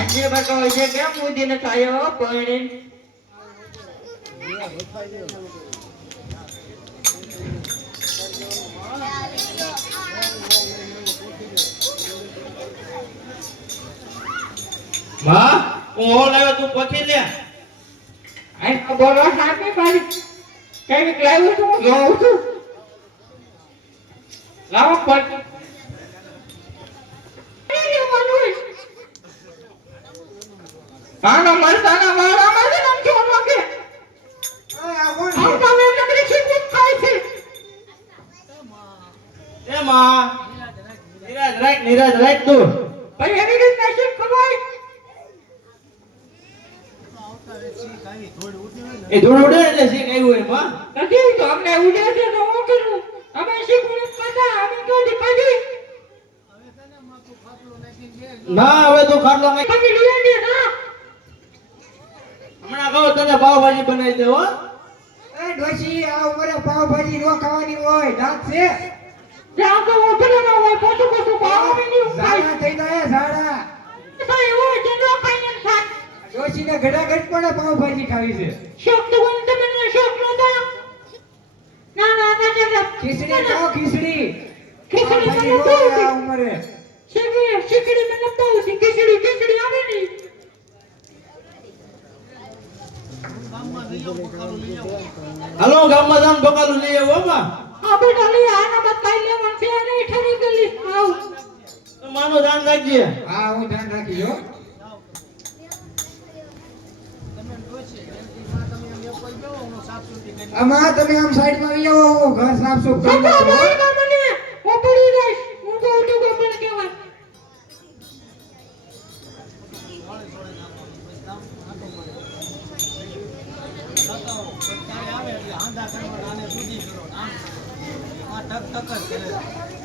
મને કહે છે કેમ મુદી ન પણ. માં તું પછી લે. આ બોલો સામે મારી કંઈક લાવ્યું હું જોઉં છું. લાવો પણ. આનો મરતાના વાળામાં છે ને આમ જોવા કે આમ તમે નકરી શીખવું ખાય છે. એ માં નિરાજ રાખ નિરાજ રાખ તું. ભાઈ એવી રીતના શીખ ખવાય? એ ધૂળ ઉડે એટલે શીખ આવ્યું હોયમાં નથી તો અમને ઉડે છે તો હું કરું? અમે શીખવું ખાતા અમે કદી ખાધી? ના હવે તો ખાટલો નાખ. ખાધી લઈ દે ના હમણાં કહું તને પાવભાજી બનાવી દે હો. એ ડોશી આ ઉંમરે પાવભાજી નો ખાવાની હોય દાંત છે. ત્યાં તો ઉતરે ના હોય પોતું પોતું પાવાની ઝાડા થઈ ગયા ઝાડા તો એવું છે નો ખાઈને સાથ ડોશી ને ઘડાઘડ પણ પાવભાજી ખાવી છે. શોખ તો તમને શોખ નતો ના ના ના ના ખીચડી ખાઓ ખીચડી. ખીચડી મને નો બહુ આ શીખડી મને બહુ ખીચડી આવે ને હાલો ગામમાં જામ બકાલું લઈ આવો હો માં આ બેટા લે આના બતાઈ લેવાનું છે અને ઠરી ગલી આવ. તો માનું ધ્યાન રાખજે. હા હું ધ્યાન રાખીશ હો. આમાં તમે આમ સાઈડમાં આવી આવો ઘર સાફ સુફ કરી આવે એટલે આંધા કરવા નાને સુધી કરો આ ટક ટક જ કરે